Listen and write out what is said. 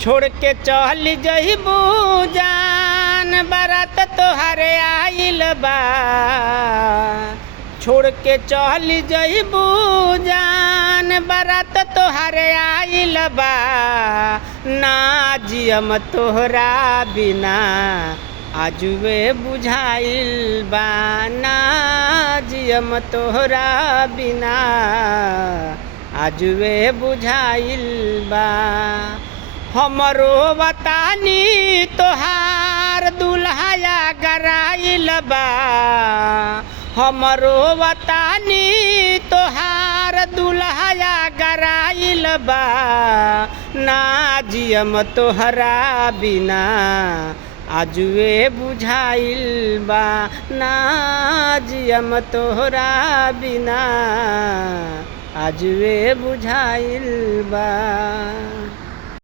छोड़ के चल जइबू जान बारात तोहरे आइल बा। छोड़ के चल जइबू जान बारात तोहरे आइल बा। ना जियम तोहरा बिना आजुए बुझाइल बा। ना जियम तोहरा बिना आजुए बुझाइल बा। हमरो बतानी तोहार दुल्हा गराइल बा। हमरो बतानी तोहार दुल्हा गराइल बा। ना जियम तोहरा बिना आजुए बुझाइल बा। ना जियम तोहरा बिना आजुए बुझाइल बा।